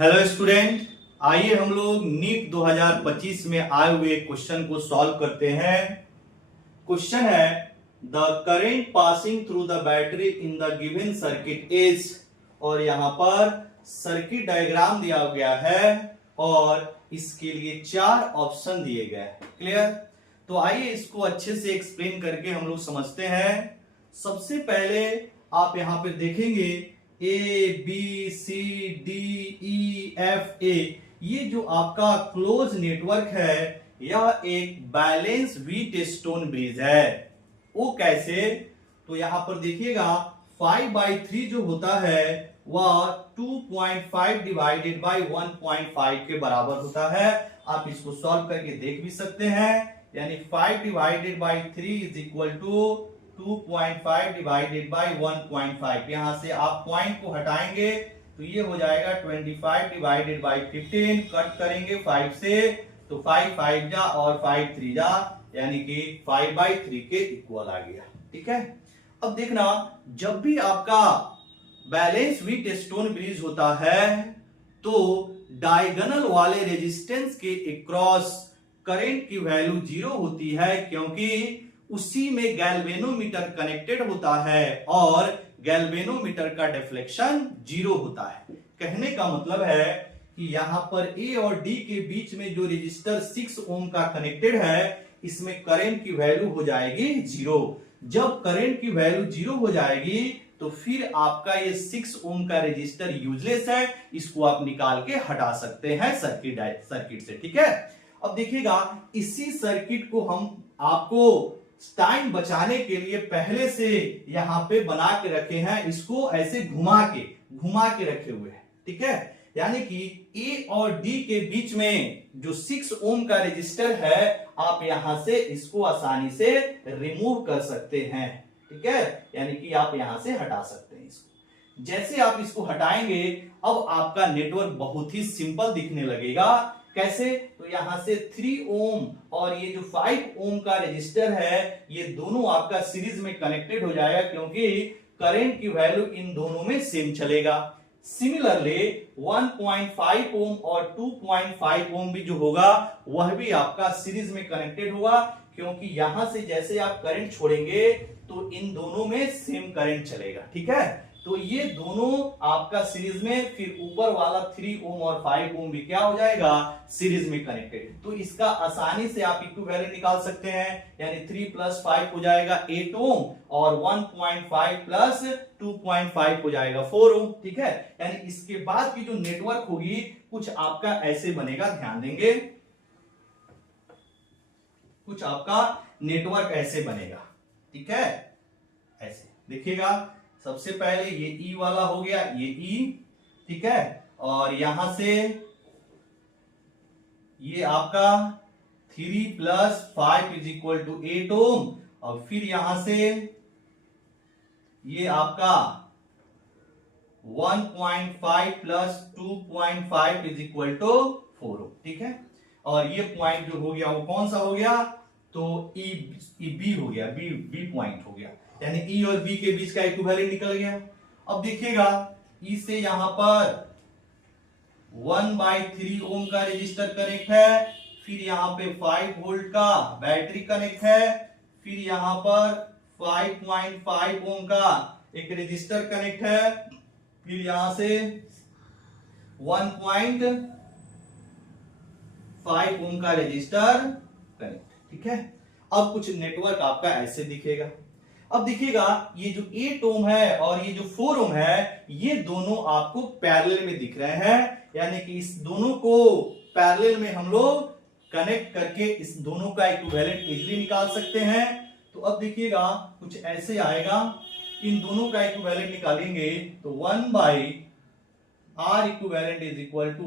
Hello student, आइए हम लोग नीट 2025 में आए हुए क्वेश्चन को सॉल्व करते हैं। क्वेश्चन है the current passing through the battery in the given circuit is, और यहां पर सर्किट डायग्राम दिया गया है और इसके लिए 4 ऑप्शन दिए गए हैं। क्लियर? तो आइए इसको अच्छे से एक्सप्लेन करके हम लोग समझते हैं। सबसे पहले आप यहां पर देखेंगे A B C D E F A, ये जो आपका क्लोज नेटवर्क है यह एक बैलेंस व्हीट स्टोन ब्रिज है। वो कैसे? तो यहां पर देखिएगा 5/3 जो होता है वह 2.5 डिवाइडेड बाई 1.5 के बराबर होता है। आप इसको सॉल्व करके देख भी सकते हैं, यानी 5 divided by 3 is equal to 2.5 divided by 1.5। यहां से आप पॉइंट को हटाएंगे तो ये हो जाएगा 25 डिवाइडेड बाई 15, कट करेंगे 5 से तो 5 5 जा और 5 3 जा, यानी कि 5/3 के इक्वल आ गया। ठीक है, अब देखना जब भी आपका बैलेंस व्हीट स्टोन ब्रिज होता है तो डायगोनल वाले रेजिस्टेंस के अक्रॉस करंट की वैल्यू 0 होती है, क्योंकि उसी में गैल्वेनोमीटर कनेक्टेड होता है और गैल्वेनोमीटर का डिफ्लेक्शन 0 होता है। कहने का मतलब है कि यहां पर ए और डी के बीच में जो रजिस्टर 6 ओम का कनेक्टेड है इसमें करंट की वैल्यू हो जाएगी 0। जब करंट की वैल्यू 0 हो जाएगी तो फिर आपका ये 6 ओम का रजिस्टर यूजलेस है, इसको आप निकाल के हटा सकते हैं सर्किट से। ठीक है, अब देखिएगा इसी सर्किट को हम आपको टाइम बचाने के लिए पहले से यहां पे बना के रखे हैं, इसको ऐसे घुमा के रखे हुए हैं। ठीक है, यानी कि ए और डी के बीच में जो 6 ओम का रजिस्टर है आप यहां से इसको आसानी से रिमूव कर सकते हैं। ठीक है, यानी कि आप यहां से हटा सकते हैं इसको। जैसे आप इसको हटाएंगे अब आपका नेटवर्क बहुत ही सिंपल दिखने लगेगा। कैसे? तो यहां से 3 ओम और ये जो 5 ओम का रजिस्टर है ये दोनों आपका सीरीज में कनेक्टेड हो जाएगा, क्योंकि करंट की वैल्यू इन दोनों में सेम चलेगा। सिमिलरली 1.5 ओम और 2.5 ओम भी जो होगा वह भी आपका सीरीज में कनेक्टेड होगा, क्योंकि यहां से जैसे आप करंट छोड़ेंगे तो इन दोनों में सेम करंट चलेगा। ठीक है, तो ये दोनों आपका सीरीज में, फिर ऊपर वाला 3 ओम और 5 ओम भी क्या हो जाएगा? सीरीज में कनेक्टेड। तो इसका आसानी से आप इक्विवेलेंट निकाल सकते हैं, यानी 3 + 5 हो जाएगा 8 ओम और 1.5 + 2.5 हो जाएगा 4 ओम। ठीक है, यानी इसके बाद की जो नेटवर्क होगी कुछ आपका ऐसे बनेगा, ध्यान देंगे, कुछ आपका नेटवर्क ऐसे बनेगा। ठीक है, ऐसे देखिएगा, सबसे पहले ये ई वाला हो गया, ये ई। ठीक है, और यहां से ये आपका 3 + 5 = 8 ओम, और फिर यहां से ये आपका 1.5 + 2.5 = 4 ओम। ठीक है, और ये पॉइंट जो हो गया वो कौन सा हो गया? तो ई बी हो गया, बी पॉइंट हो गया, यानी ई और बी के बीच का इक्विवेलेंट निकल गया। अब देखिएगा ई से यहां पर 1/3 ओम का रजिस्टर कनेक्ट है, फिर यहां पे 5 वोल्ट का बैटरी कनेक्ट है, फिर यहां पर 5.5 ओम का एक रजिस्टर कनेक्ट है, फिर यहां से 1.5 ओम का रजिस्टर कनेक्ट। ठीक है, अब कुछ नेटवर्क आपका ऐसे दिखेगा। अब देखिएगा ये जो 8 ओम है और ये जो 4 ओम है ये दोनों आपको पैरेलल में दिख रहे हैं, यानी कि इस दोनों को पैरेलल में हम लोग कनेक्ट करके इस दोनों का इक्विवेलेंट इजीली निकाल सकते हैं। तो अब देखिएगा कुछ ऐसे आएगा, इन दोनों का इक्विवेलेंट निकालेंगे तो 1/R इक्विवेलेंट =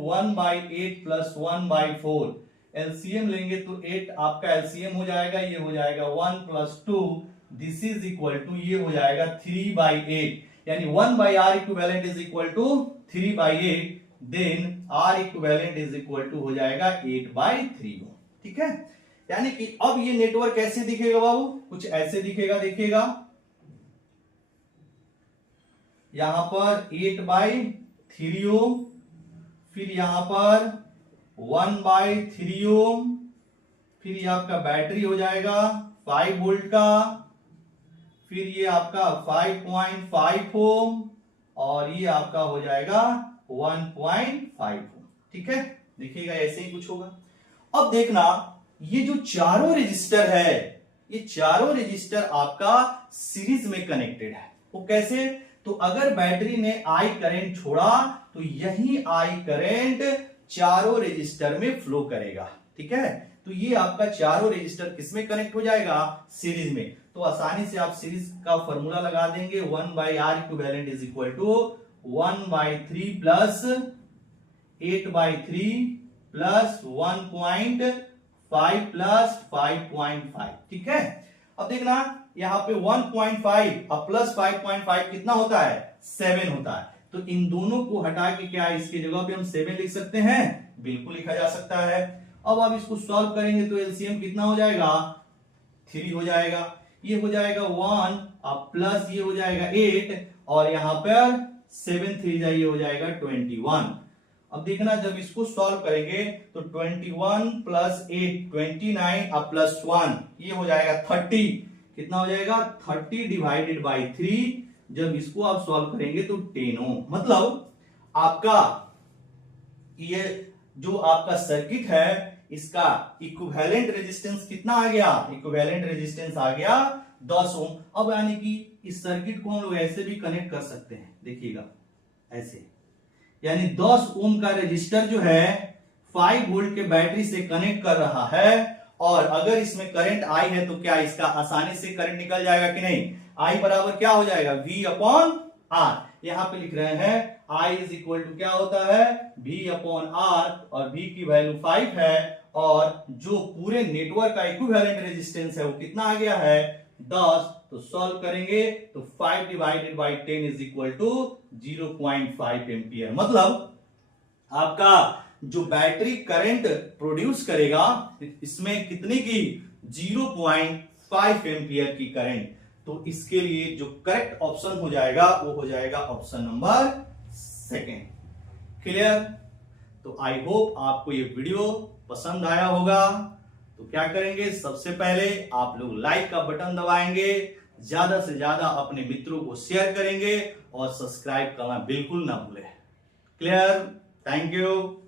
1/8 + 1/4। एलसीएम लेंगे तो 8 आपका एलसीएम हो जाएगा, ये हो जाएगा 1 + 2, दिस इज इक्वल टू ये हो जाएगा 3/8, यानी 1/R equivalent = 3/8, then R equivalent = हो जाएगा 8/3। ठीक है, यानी कि अब ये नेटवर्क कैसे दिखेगा बाबू? कुछ ऐसे दिखेगा। देखिएगा यहां पर 8/3 ओम, फिर यहां पर 1/3 ओम, फिर ये आपका बैटरी हो जाएगा 5 वोल्ट का, फिर ये आपका 5.5 ओम और ये आपका हो जाएगा 1.5 ओम। ठीक है, देखिएगा ऐसे ही कुछ होगा। अब देखना ये जो चारों रजिस्टर है, ये चारों रजिस्टर आपका सीरीज में कनेक्टेड है। वो कैसे? तो अगर बैटरी ने आई करंट छोड़ा तो यही आई करंट चारों रजिस्टर में फ्लो करेगा। ठीक है, तो ये आपका चारों रजिस्टर किसमें कनेक्ट हो जाएगा? सीरीज में। तो आसानी से आप सीरीज का फॉर्मूला लगा देंगे, 1/R equivalent is equal to 1/3 plus 8/3 plus 1.5 plus 5.5। ठीक है, अब देखना यहां पे 1.5 और प्लस 5.5 कितना होता है? 7 होता है। तो इन दोनों को हटा के क्या इसकी जगह पे हम 7 लिख सकते हैं? बिल्कुल लिखा जा सकता है। अब आप इसको सॉल्व करेंगे तो एलसीएम कितना हो जाएगा? 3 हो जाएगा। ये हो जाएगा 1 और प्लस ये हो जाएगा 8 और यहां पर 7 3 जाइए हो जाएगा 21। अब देखना जब इसको सॉल्व करेंगे तो 21 प्लस 8 29 और प्लस 1 ये हो जाएगा 30। कितना हो जाएगा? 30 डिवाइडेड बाई 3। जब इसको आप सॉल्व करेंगे तो 10 ओम। मतलब आपका ये जो आपका सर्किट है इसका इक्विवेलेंट रेजिस्टेंस कितना आ गया? इक्विवेलेंट रेजिस्टेंस आ गया 10 ओम। अब यानी कि इस सर्किट को हम लोग ऐसे भी कनेक्ट कर सकते हैं, देखिएगा ऐसे, यानी 10 ओम का रेजिस्टर जो है 5 वोल्ट के बैटरी से कनेक्ट कर रहा है और अगर इसमें करंट आई है तो क्या इसका आसानी से करंट निकल जाएगा कि नहीं? आई बराबर क्या हो जाएगा? V upon R। यहां पे लिख रहे हैं I इज इक्वल टू क्या होता है? V अपॉन R और V की वैल्यू 5 है और जो पूरे नेटवर्क का इक्विवेलेंट रेजिस्टेंस है वो कितना आ गया है? 10। तो सॉल्व करेंगे तो 5 divided by 10 is equal to 0.5 ampere. मतलब आपका जो बैटरी करंट प्रोड्यूस करेगा इसमें कितने की? 0.5 एम्पियर की करंट। तो इसके लिए जो करेक्ट ऑप्शन हो जाएगा वो हो जाएगा ऑप्शन नंबर 2। क्लियर? तो आई होप आपको ये वीडियो पसंद आया होगा। तो क्या करेंगे? सबसे पहले आप लोग लाइक का बटन दबाएंगे, ज्यादा से ज्यादा अपने मित्रों को शेयर करेंगे और सब्सक्राइब करना बिल्कुल ना भूलें। क्लियर? Thank you.